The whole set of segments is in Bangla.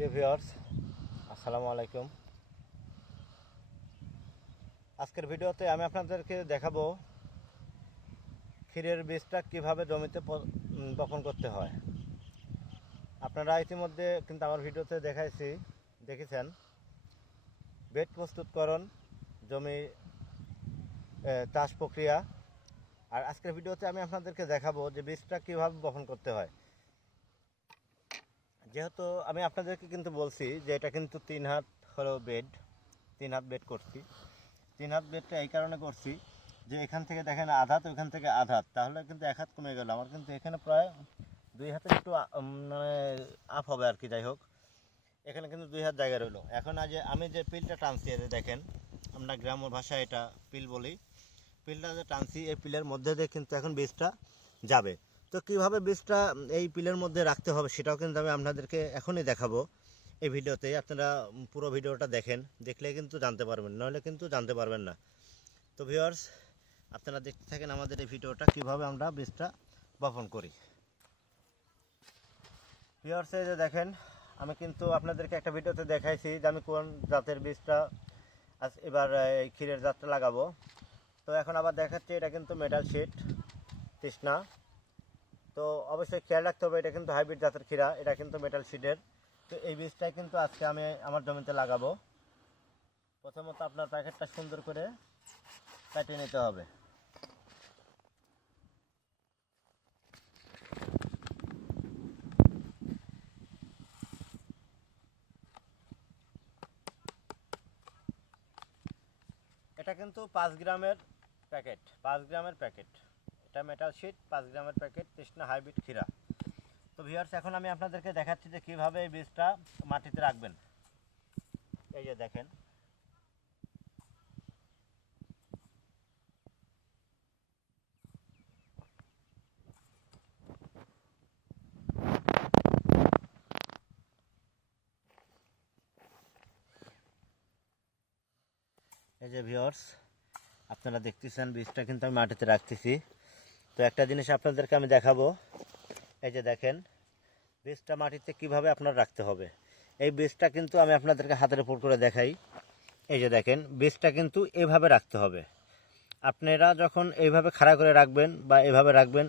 প্রিয় ভিউয়ার্স, আসসালামু আলাইকুম। আজকের ভিডিওতে আমি আপনাদেরকে দেখাবো ক্ষীরের বীজটা কিভাবে জমিতে বপন করতে হয়। আপনারা ইতিমধ্যে কিন্তু আমার ভিডিওতে দেখেছেন বেড প্রস্তুতকরণ, জমি চাষ প্রক্রিয়া। আর আজকের ভিডিওতে আমি আপনাদেরকে দেখাবো যে বীজটা কিভাবে বপন করতে হয়। যেহেতু আমি আপনাদেরকে কিন্তু বলছি যে এটা কিন্তু 3 হাত হলো বেড, 3 হাত বেড করছি। 3 হাত বেডটা এই কারণে করছি যে এখান থেকে দেখেন আধাত, ওইখান থেকে আধাত, তাহলে কিন্তু 1 হাত কমে গেল। আমার কিন্তু এখানে প্রায় 2 হাতের একটু মানে আপ হবে আর কি। যাই হোক, এখানে কিন্তু 2 হাত জায়গা রইলো। এখন আমি যে পিলটা টানছি, দেখেন আমরা গ্রাম্য ভাষায় এটা পিল বলি। পিলটা যে টানছি, এই পিলের মধ্যে দিয়ে কিন্তু এখন বীজটা যাবে। তো কীভাবে বীজটা এই পিলের মধ্যে রাখতে হবে সেটাও কিন্তু আমি আপনাদেরকে এখনই দেখাবো এই ভিডিওতে। আপনারা পুরো ভিডিওটা দেখলে কিন্তু জানতে পারবেন, নইলে কিন্তু জানতে পারবেন না। তো ভিউয়ার্স, আপনারা দেখতে থাকেন আমাদের এই ভিডিওটা কিভাবে আমরা বীজটা বপন করি। ভিউয়ার্স, এই যে দেখেন, আমি কিন্তু আপনাদেরকে একটা ভিডিওতে দেখাইছি যে আমি কোন জাতের বীজটা এবার এই ক্ষীরের জাতটা লাগাবো। তো এখন আবার দেখাচ্ছি, এটা কিন্তু মেটাল শিট তৃষ্ণা। তো অবশ্যই খেয়াল রাখতে হবে, এটা কিন্তু হাইব্রিড জাতের ক্ষীরা, এটা কিন্তু মেটাল শিটের। তো এই বীজটাই কিন্তু আজকে আমি আমার জমিতে লাগাবো। প্রথমত আপনার প্যাকেটটা সুন্দর করে কাটিয়ে নিতে হবে। এটা কিন্তু 5 গ্রামের প্যাকেট, 5 গ্রামের প্যাকেট। এটা মেটাল শিট 5 গ্রামের প্যাকেট, তৃষ্ণা হাইব্রিড ক্ষীরা। তো ভিউয়ার্স, এখন আমি আপনাদেরকে দেখাচ্ছি যে কীভাবে এই বীজটা মাটিতে রাখবেন। এই যে দেখেন, এই যে ভিউয়ার্স, আপনারা দেখতেছেন বীজটা কিন্তু আমি মাটিতে রাখতেছি। তো একটা জিনিস আপনাদেরকে আমি দেখাবো, এই যে দেখেন বীজটা মাটিতে কিভাবে আপনার রাখতে হবে। এই বীজটা কিন্তু আমি আপনাদেরকে হাতের উপর করে দেখাই। এই যে দেখেন, বীজটা কিন্তু এভাবে রাখতে হবে। আপনারা যখন এইভাবে খাড়া করে রাখবেন বা এভাবে রাখবেন,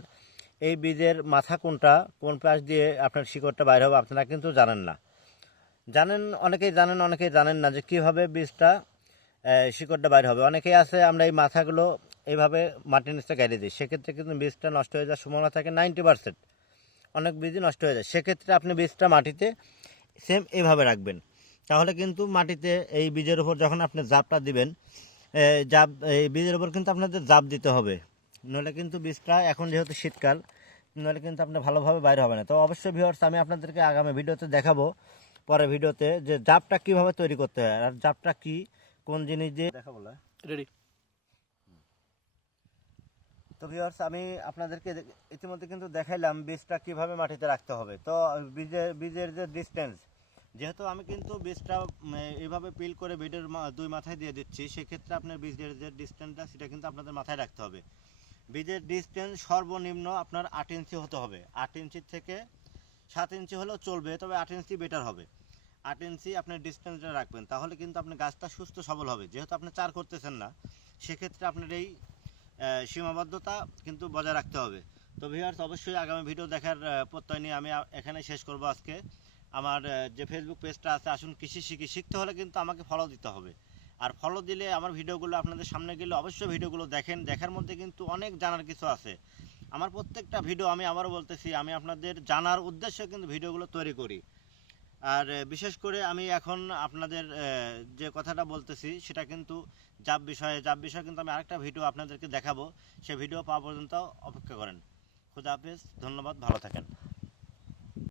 এই বীজের মাথা কোনটা, কোন পাশ দিয়ে আপনার শিকড়টা বাইরে হবে আপনারা কিন্তু জানেন না। অনেকেই জানেন না যে কীভাবে বীজটা শিকড়টা বাইরে হবে। অনেকেই আছে আমরা এই মাথাগুলো এইভাবে মাটির নিচে গাড়ি দিই, সেক্ষেত্রে কিন্তু বীজটা নষ্ট হয়ে যাওয়ার সম্ভাবনা থাকে 90%। অনেক বীজই নষ্ট হয়ে যায়। সেক্ষেত্রে আপনি বীজটা মাটিতে সেম এইভাবে রাখবেন, তাহলে কিন্তু মাটিতে এই বীজের উপর যখন আপনি জাপটা দিবেন, এই বীজের উপর কিন্তু আপনাদের জাপ দিতে হবে, নইলে কিন্তু বীজটা এখন যেহেতু শীতকাল, নইলে কিন্তু আপনার ভালোভাবে বাইরে হবে না। তো অবশ্যই ভিউয়ার্স, আমি আপনাদেরকে আগামী ভিডিওতে দেখাবো, পরের ভিডিওতে, যে জাপটা কীভাবে তৈরি করতে হয় আর জাপটা কি কোন জিনিস দিয়ে দেখাবো। রেডি। তো ভিউয়ার্স, আমি আপনাদেরকে ইতিমধ্যে কিন্তু দেখাইলাম বীজটা কিভাবে মাটিতে রাখতে হবে। তো বীজের যে ডিস্টেন্স, যেহেতু আমি কিন্তু বীজটা এইভাবে পিল করে বেডের 2 মাথায় দিয়ে দিচ্ছি, সেক্ষেত্রে আপনার বীজের যে ডিস্টেন্সটা সেটা কিন্তু আপনাদের মাথায় রাখতে হবে। বীজের ডিস্টেন্স সর্বনিম্ন আপনার 8 ইঞ্চি হতে হবে। 8 ইঞ্চি থেকে 7 ইঞ্চি হলেও চলবে, তবে 8 ইঞ্চি বেটার হবে। 8 ইঞ্চি আপনার ডিস্টেন্সটা রাখবেন, তাহলে কিন্তু আপনার গাছটা সুস্থ সবল হবে। যেহেতু আপনি চার করতেছেন না, সেক্ষেত্রে আপনার এই সীমাবদ্ধতা কিন্তু বজায় রাখতে হবে। তো ভিউয়ার্স, অবশ্যই আগামী ভিডিও দেখার প্রত্যয় নিয়ে আমি এখানে শেষ করব আজকে। আমার যে ফেসবুক পেজটা আছে আসুন কৃষি শিখতে হলে কিন্তু আমাকে ফলো দিতে হবে। আর ফলো দিলে আমার ভিডিওগুলো আপনাদের সামনে গেলে অবশ্যই ভিডিওগুলো দেখার মধ্যে কিন্তু অনেক জানার কিছু আছে। আমার প্রত্যেকটা ভিডিও, আমি আবারও বলতেছি, আমি আপনাদের জানার উদ্দেশ্যে কিন্তু ভিডিওগুলো তৈরি করি। আর বিশেষ করে আমি এখন আপনাদের যে কথাটা বলতেছি সেটা কিন্তু জাব বিষয়ে কিন্তু আমি আরেকটা ভিডিও আপনাদেরকে দেখাবো। সেই ভিডিও পাওয়া পর্যন্ত অপেক্ষা করেন। খুদা হাফেজ, ধন্যবাদ, ভালো থাকেন।